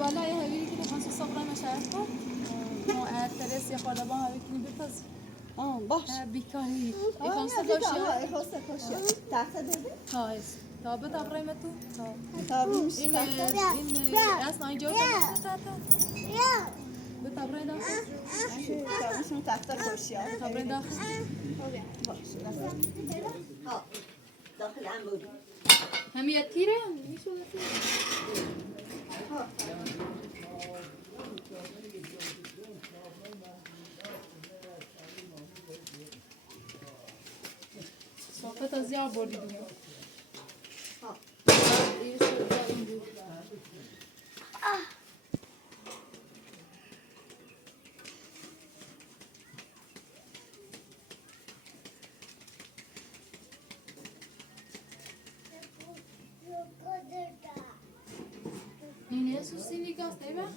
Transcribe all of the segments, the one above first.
Voilà, jag har ju inte det kanske sabra med kärlek. Och Therese jag kollar bara vilken bit باش بكاهي خاصه کاشی تحت داده هاي طب تبري متو تا بیمش این اصلا اینجا بتبري داخل تا بیشون تحت کاشی تبري داخل باش ها داخل هم بود هم يتيره مشو صافت از یار بردی دیگه این är så sinniga stämmer.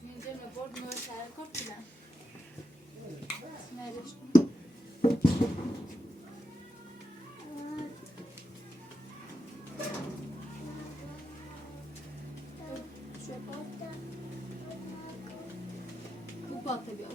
Min jävla bord med så här kort till den. Snälla. Kupa tabii.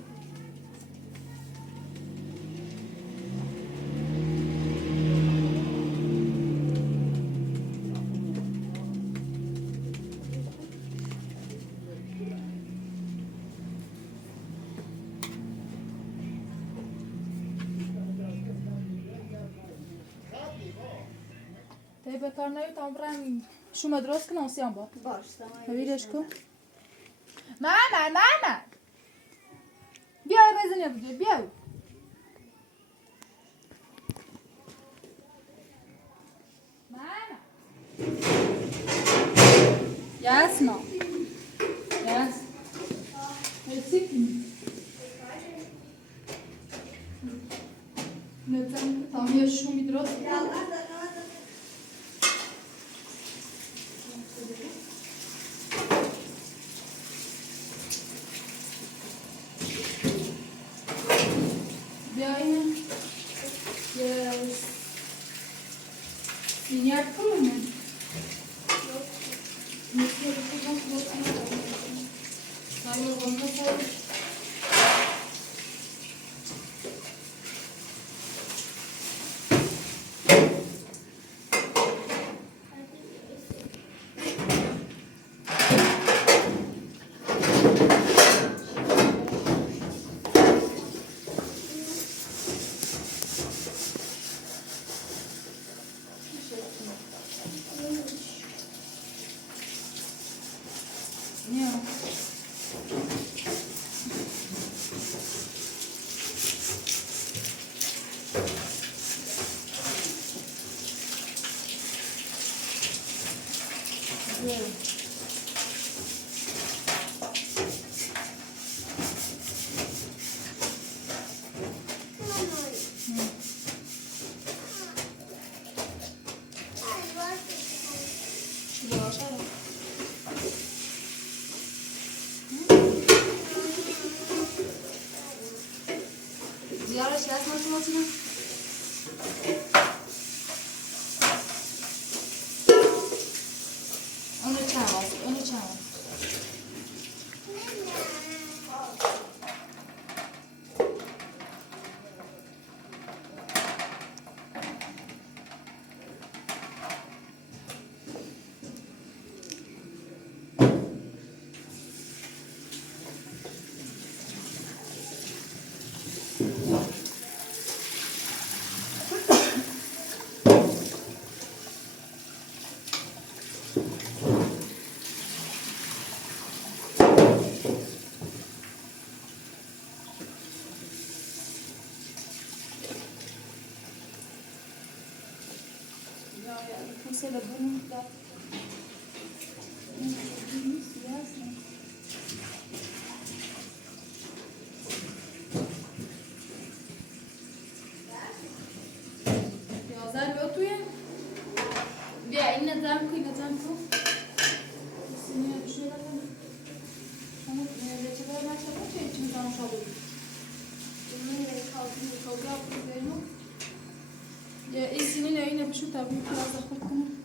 به کار نیوتم برم شما درست کنم سیام با باش ببینش کن ماما بیا رزنه بگیر بیا ماما yes no yes it's نتم تامی شومی درست Ziyaret şey yapmasın Matina. Onu çağır, onu çağır. Mesela bunun da ya zaten tu ya dia inna zamku sini bir şeyler var. Ama ne çeker ben çeker için tam şalı. Bunları kaldı yapıyorum. Ya isini ne yine bir şu tabii biraz da korkun.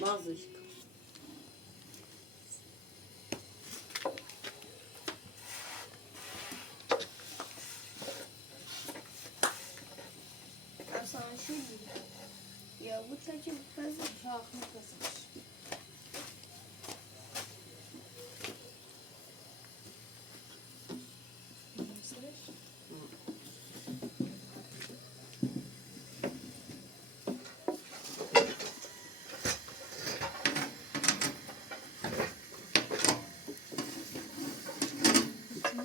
Mağazacık. Afsan şu ya bu tacı fazla Rahmet olsun.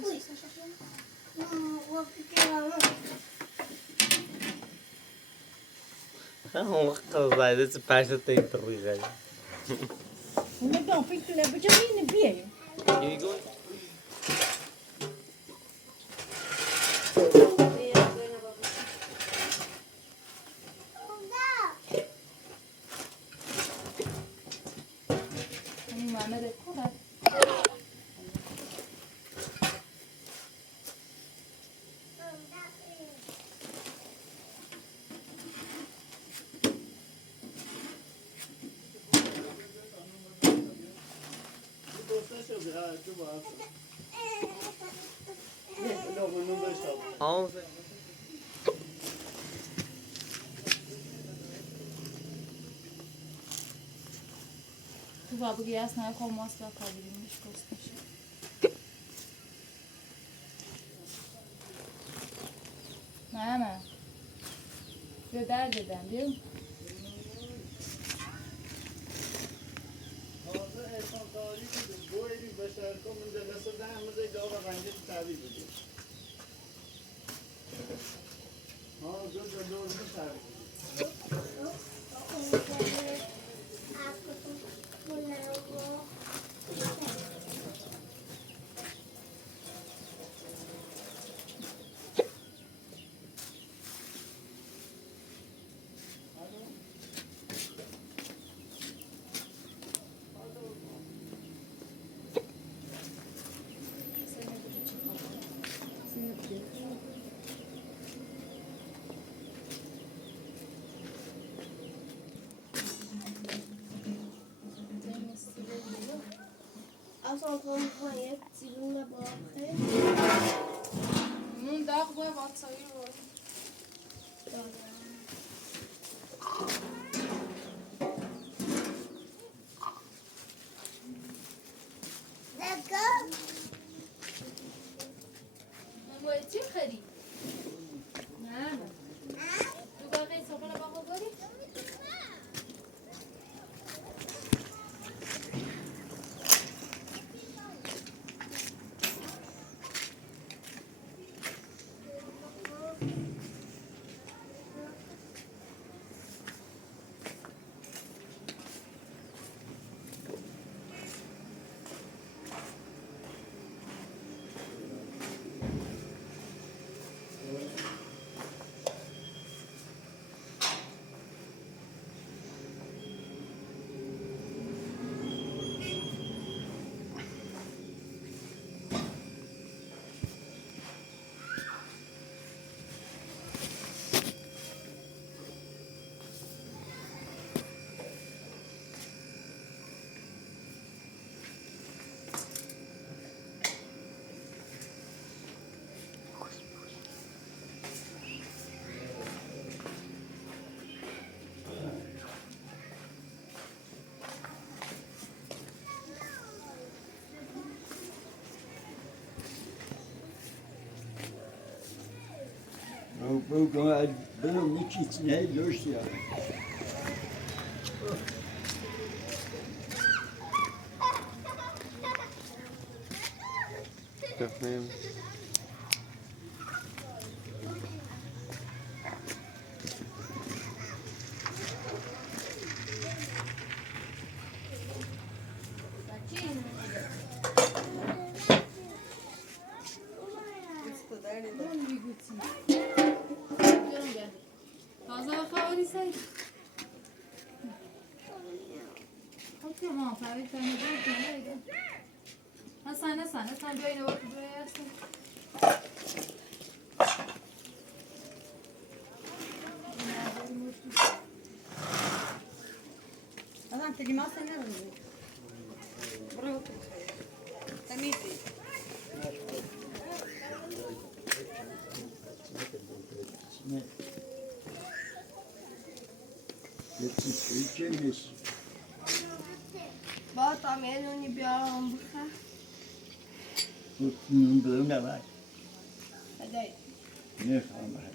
Uy. Uma casada, esse pasta tem terrível. Uma bom, fico lá, mas já nem vi. Mana de kurar. Tu babu giyas ne olmaz da kabiliymiş kosmuş. Ne mi? Ve dert eden değil mi? Afsan konuşmayı sizinle bırakayım. Bunun daha boya batsayı var. Bu eti khari. Ne? Tu bakay sabana bakabilir? Bunun içine loş ya. Köfmeyim. Taze خواهری سعید اوکی ما فرید تنه دار کنه حسن بیاین وقت برای هستن Adam telimasa ne var? Buraya otur. Temiz. Ne? Yetiştireceğiz. Ba tamam onu bir aram bıka. Bunun böyle var. Hadi. Ne falan.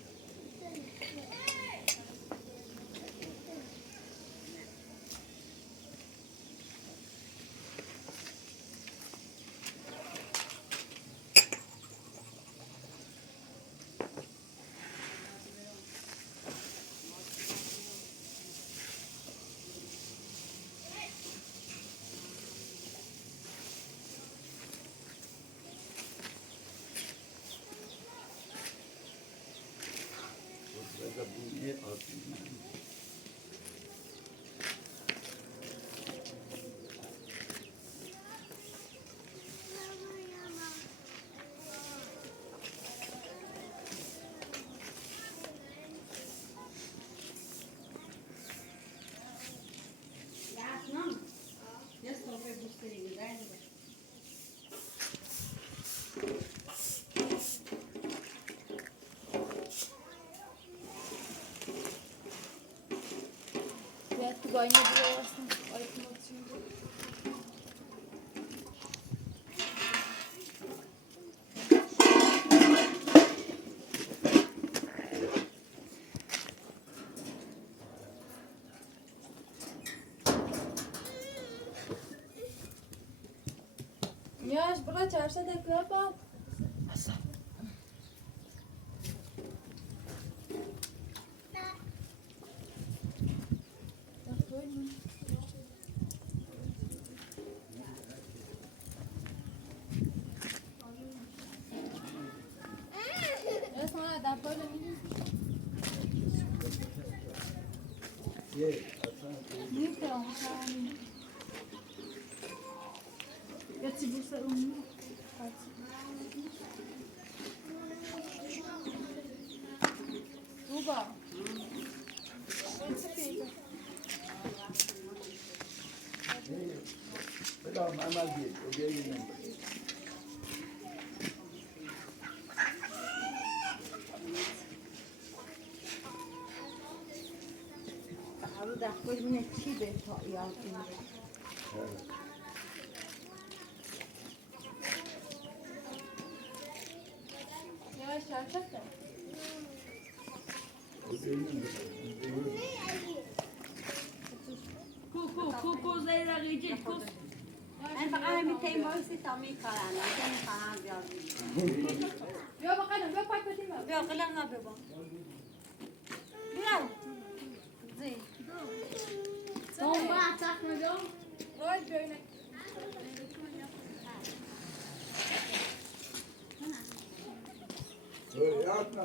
Ne yapayım ben? Ja, tu banyo bulamazsın. Ayıkım atıyor. Ya, bura çarşıda da kıyafet. Ya sana da böyle mi? Ye, Afsan. Ne kadar? Ya tibursa unu. Tuba. Bedava mama değil, o gelin. Abi de koyun çiğ de yapayım. Ya çarşıda. O gelin. Ku zeyra gıcık kus. Ben bakalım bir tane boyası tamir karanlık. Sen karan gördün. Ya bakalım, ya patlatayım mı? Yok lan ne baba? Biraz. Zey. Bomba atak mı diyorum? Koy böyle. Öyle yapma.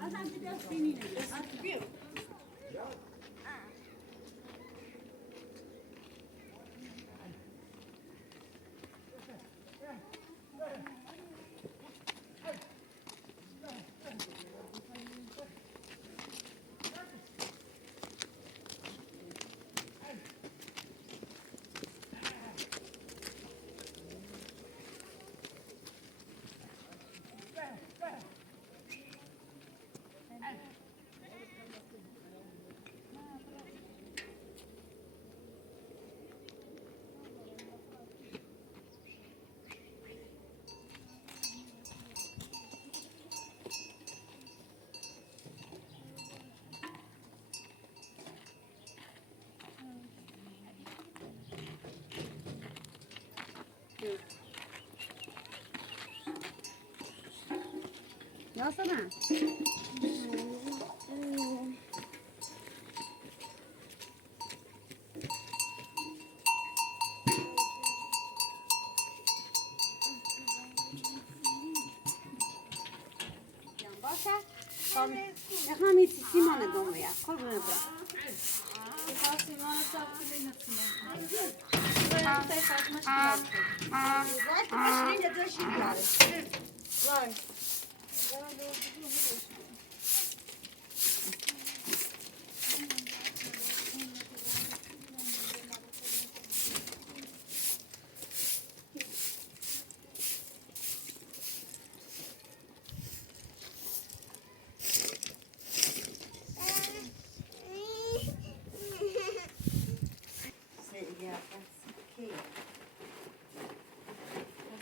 Adam biraz seninle. Artık bir. Nasılsın? Başa. Hem hiç simana domaya. Koy bunu bırak. Simona çarptı Buraya bir sayfa atmış gibi. Zaten başlayınca döşeyim yani. Var.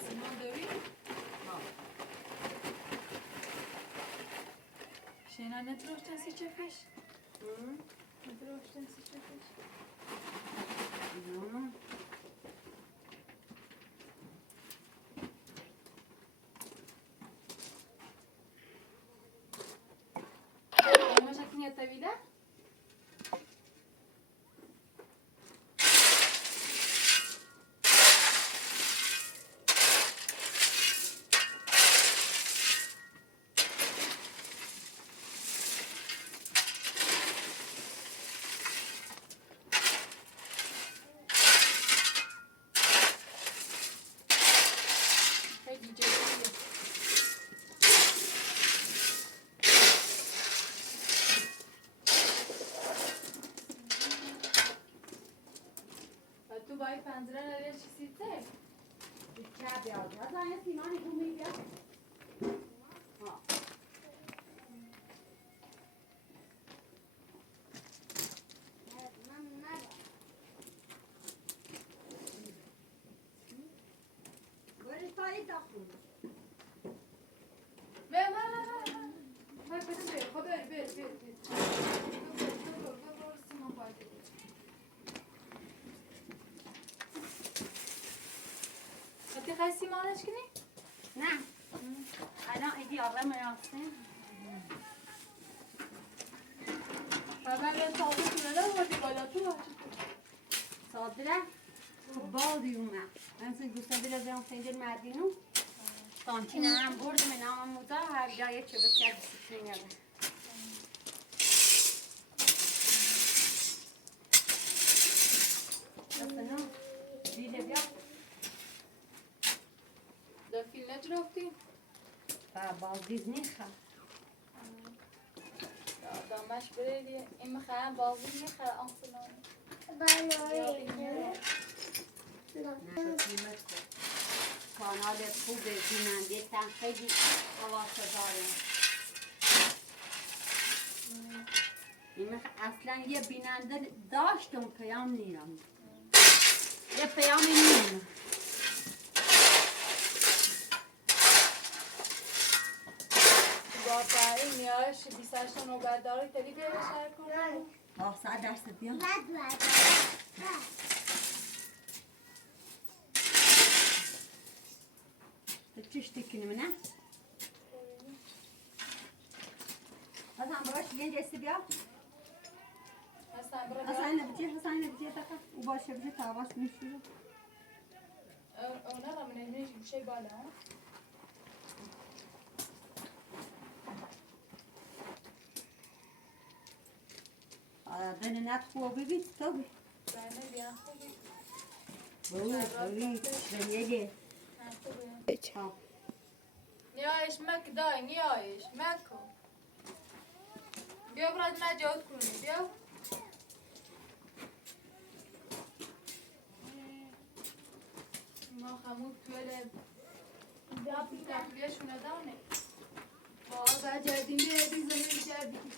Simon dövüyor. Şeyler ne troştan seçefiş? Ne troştan seçefiş? Masz jak nie te widać? زیاده حسن یه سیمانی بومی بیا ها برش پایی تا خون سیمانش کنی؟ نه الان ایدی آقا میراستیم من یه تازه کنه بودی بالا تو صادره بادی اومد من سه گوسته بیره بیام سنجل مدینو کانتینه هم بردم نام مودا هر جایی چه بسید سکنه بسنو دیده بیا در فیلم نجرافتی؟ بازدیز نیخه دامش بریدی این مخیرم بازی میخواه آنسلان کانال خوب بیننده تن خیلی حواسه داره اصلا یه بیننده داشتم پیام نیرم یه پیامی نیم باقایی میارش 28 نوبت داره تلی بیاره شهر کنه 100% بیام چیش تکنیم نه؟ حسن براش یه جستی بیا حسن نبجی دقیقه او باشه بجی تاواش میشوره اونا را من اینجا گوشه بالا دنه نت خوبی بیست تو بی بینه بیان خوبی دنیه گه نیایش مک دای نیایش مکو بیا برای نجات کنی بیا ما خمود توله بیا تکلیشونه دانه باید جردیم بیردیم زمین جردیم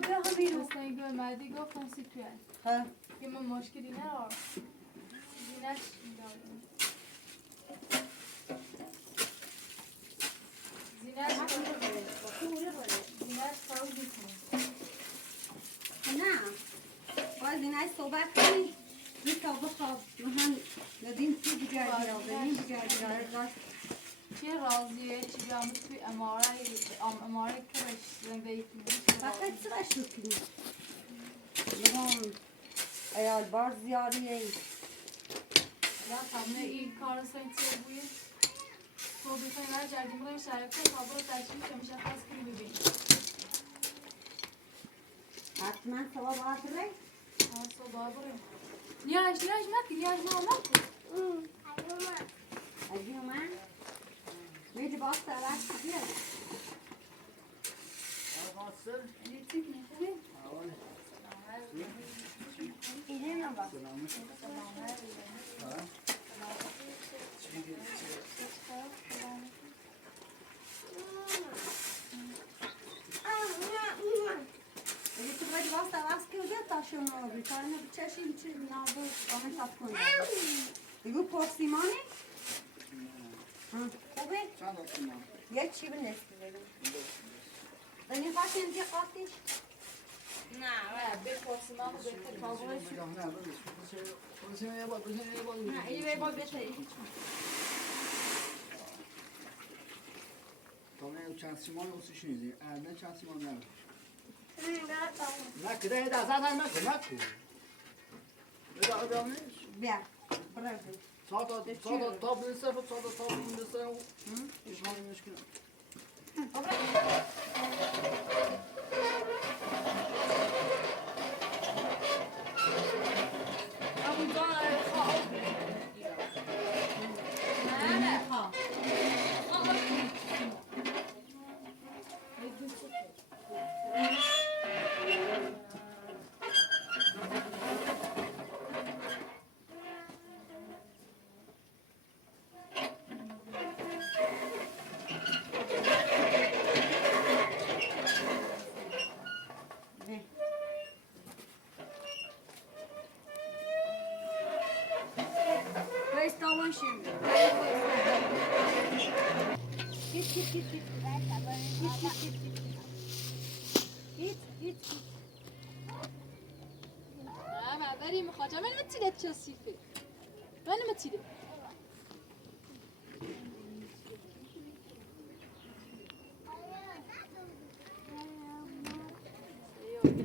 بیا همین اصلا این گرمدی گفتم سی توله که من مشکلی نرار زینش داریم زینش خواهد میکنم نه باید اینای صحبت کنی یه تا بخواب من ندیم چی بگردی را بدیم بگردی را چه راضیه چی بیامد توی اماره کرش زنده کنیم فقط سرش بکنی یکم ایال بار زیاریه و همه این کار سنتی بوی تو بخوایی من جردیم بودم شرکت تا برو تشریف که میشه خواست کنی ببین حتما سوا باید ری صبح بریم نیاش مکی نیاش ما مکی اگه من میدی باید سرش بیاد لیتیک خوبی؟ اینه من باید اگه تو باید باید سرش که بیاد تا شما بی تا اینو بچشیم چی نابود آمه تاب کنیم بگو پرسیمانه؟ خوبه؟ چند آسیمان یک چی به نصف بگو دنی خواست اینجا قاطیش؟ نه بپرسیم ما بهتر کابلش نه بسیم یه بار نه این به بار بهتر تامه چند سیمان اوسی شنیدی نه چند سیمان نه نه که ده دست هم نکن بده آدمش بیا برای تا تا بنسه و تا بنسه و ایش ما مشکل میشیم ما بریم خواجه من متیلت چسیفه من متیلت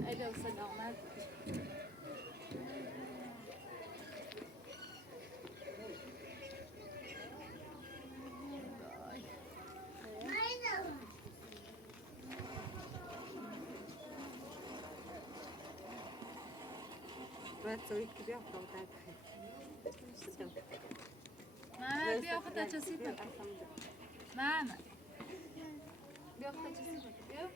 أهلا وسهلا باید سویت که بیا خواهد ماما بیا خودت چسیفه ماما بیا خودت چسیفه بیا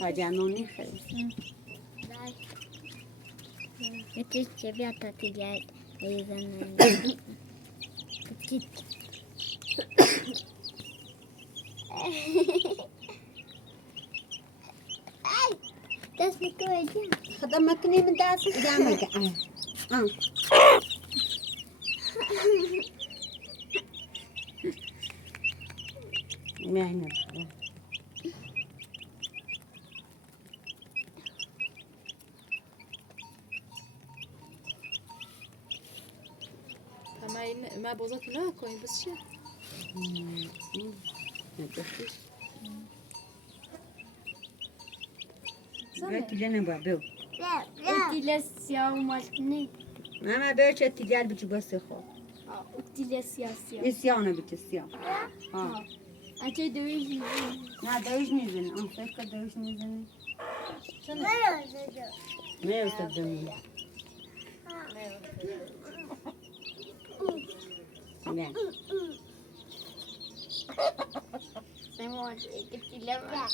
Pajanoni خیلی Jetzt بیا تا تیجای ایزن دست میکنه خدا مکنی من دست جمع کنم نه ما بازات نه کنیم بس چه Tijane ba beu. Utile siyah maskini. Mama beu çe tijal biçi bası xo. Utile siyah siyah. İsyana biçi siyah. Ha. Açı dövüş yüzü. Na dövüş nizin. Am fekka dövüş nizin. Ne ustadın? Ne? Sen var utile var.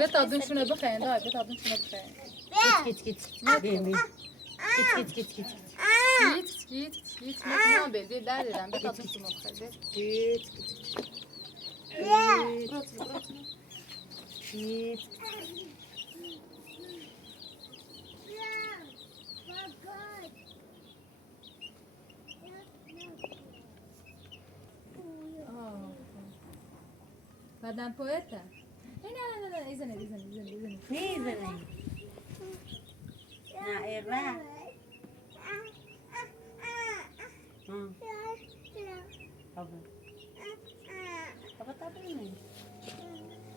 بتادون شونه بخین دای بتادون شونه بخین Git. Git. گیت ما بده در دیدم بتادون شونه بخین Git. بعدن پویته نه ایزنه Nizin. Na erra. Tabii. Tabii mi?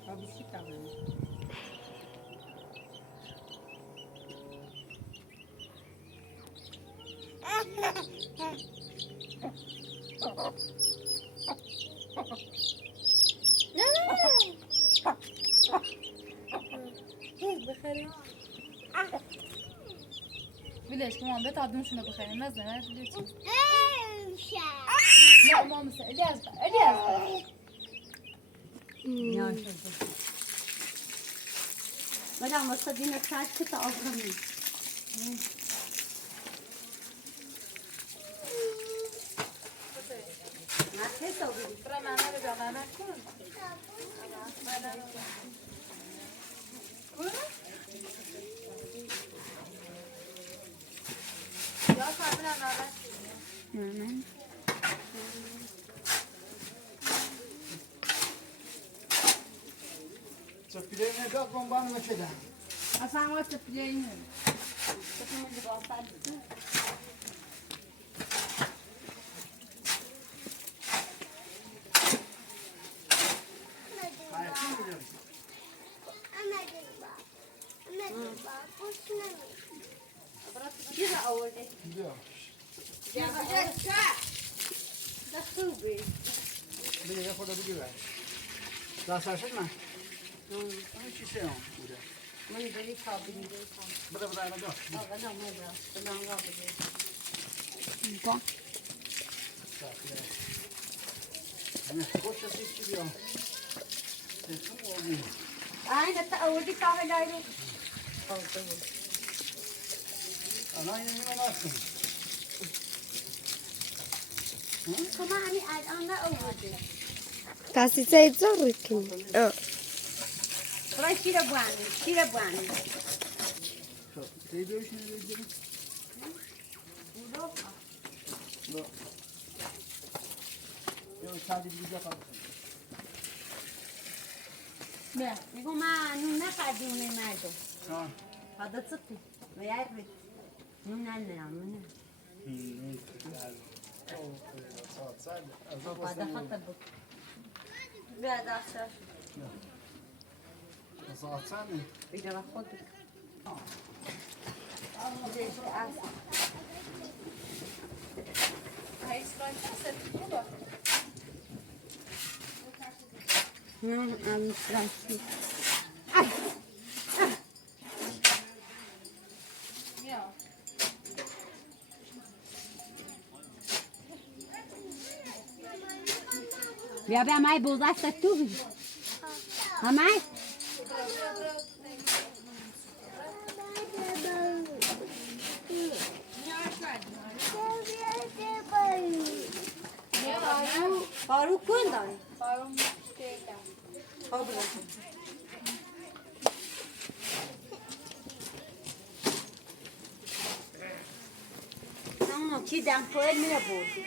Tabii şey tabii. بلش كمان بتعدون شنو بخير نزل انا ليش لا ماما الياس Ya şurada. Bana masa dine kaç kıta aldım. Ne oldu? ترى ما انا رجع انا كل يا صاحبنا انا Çöpüleri ne kadar bombanı meçede. اصلا وقت بلاين Hayır, kim biliyor musun? Kira avurdu. Biliyor. Ya bir de nasıl bir? Bir yere koyda biliyor. Daha sarışın mı? Ama hiç şey yok burada. من بری کابینی. بده بده اینا دار. آقا نمیده. بدم را بده. با همین خوش از چی بیام. تکم آبی. این تا اودی کاه لایرو. الان اینو نمی‌دونم. کما همین الان نه اودی. تاسیس ایزار کنی. برای شیر بوانی. تیجوش نمی‌دونم. لا. یا شادی بیزا کار. نه میگم من نون نخوردیم مردم. آه. هذا تصفي ما يعرف نون عنا هذا خطر بك بعد عشر ساعت ثانية. إذا خذك هاي اسرائيل هست خوبه. I'm Francis. Ja. بیا بیا مای بوزش تو بی همای فاروق کن داری Warum steht da? خب نه چی دم پول می بود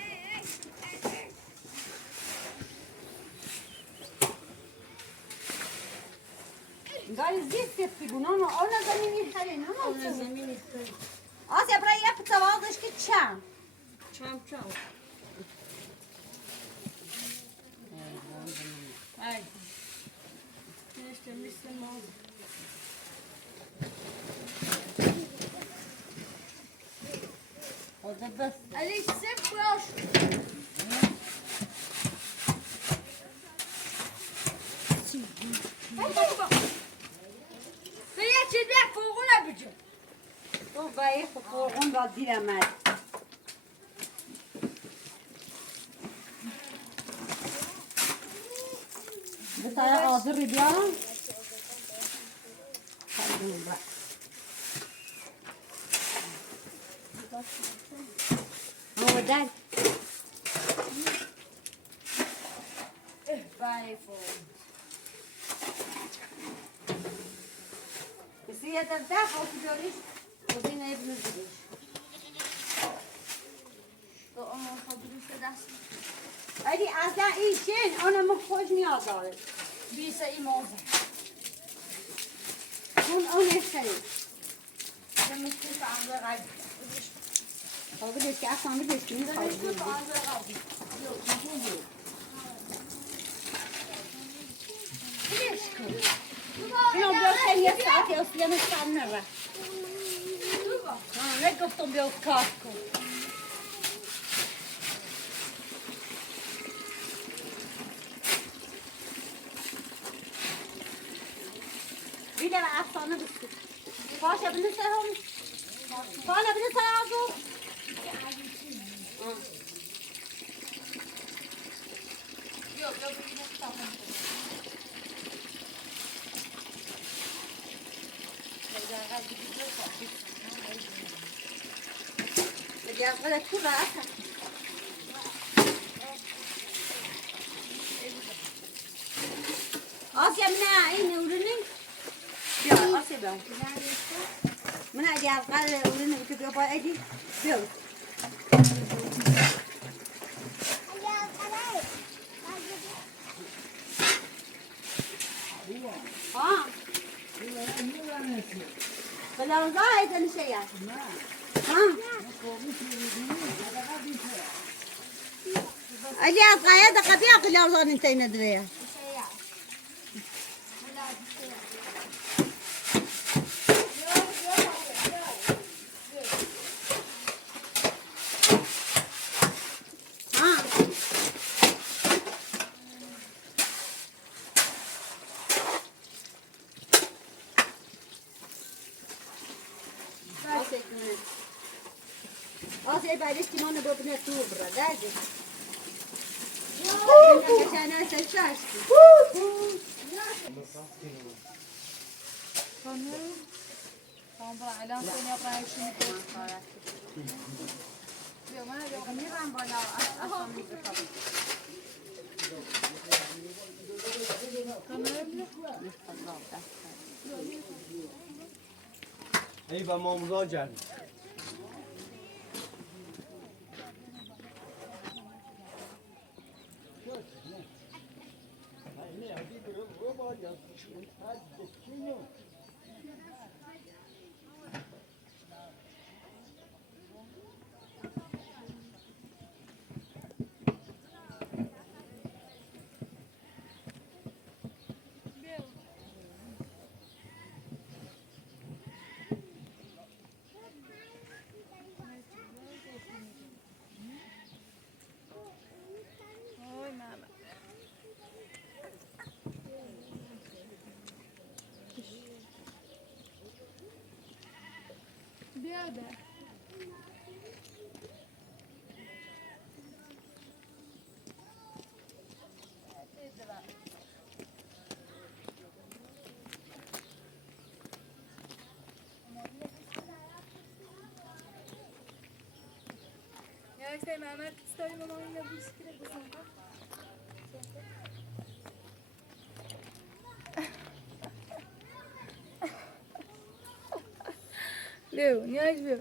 گاری زیست بگو نه آن زمینی خری نه آن زمینی خری آسیا برای یه پتوازش که چم Ay. Işte Müslüman. o da bas Ali sık boş. Buraya çizmek foğuna bücü. تو باید خورون را دیرمد بسیار آذر بیارم در Blindfold. بسی یه در خواهی بیاریش خودی نیب نزدیش To ono chodzi się da. ولی اصلا این چین آنم خوش نیاز داره Bisa i może. اون خیلی Zamyślił to andere Reise. خواهی دیش که اصلا بیدیش که نیست خواهی Zamyślił to andere Reise. اینو بیاشتن یه ساعتی اصلا نشتن نره نگفتم بیا کار کن بیده به افسانه بسید پاشه بنسه هم پاله بنسه آزو Yok, yok, yok, tamam. بدي أقول لك كل رأسها آسيا منها عيني ورني يا آسيا بقى منها دي أبغى ورني بتبقى بقى أدي بيو بلا زايد أنا شيء أجي أصغى يدك أبيع كل أوزان أنتين أدريها Az بعدش تیمان ببینه تو برا درد. Geçen sen şaştın. Tamam bana alan seni yaprağın işini koy. Yok bana yok. Ne ben bana aslan müzik alayım. ای و ماموزا جن بیا ده. Ya işte Mehmet istedim ama yine bu işkile bu sonunda. Leo, niye acıyor?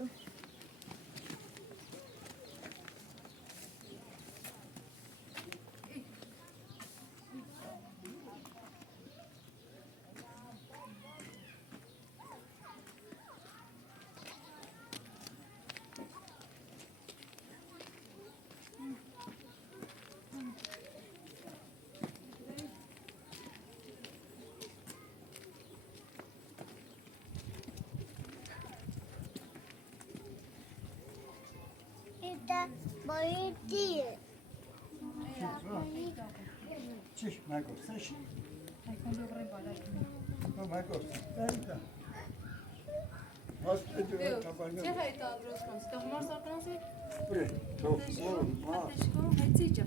باید دیر چش نگفتش نگفت هست ادوه Leo, تبانه چه خیلی تا درست کنی؟ تا خمار سال کنی؟ بره تو ما حتیش کن، حتی جا.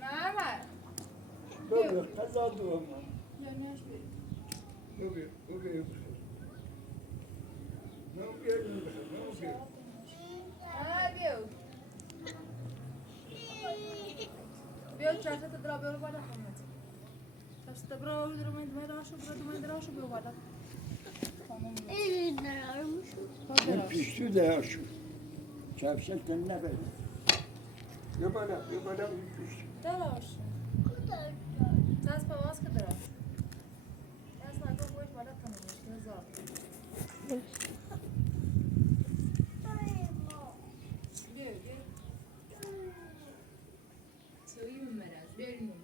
Mehmet. بره هزار دوم Gelmiyoruz bir. نوبي نوبي نوبي نوبي Ha, Leo. Leo, çarşı da drabe olur bana Mehmet. Çarşı da bravo olur Mehmet raşo, bravo raşo bir var. Tamam. این نرارمش Bak من raşo. پیشتو ده شو چپشن تن نبرد یه بالا پیشتو Raşo. Nas pavas que draşo. Nas na go hoje vai dar também, que zor. Leo, gel. Söyleyeyim mi Meraz? Verin mi?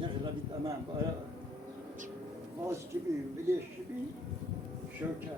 يغلب الأمام باز كبير وليش كبير شوكة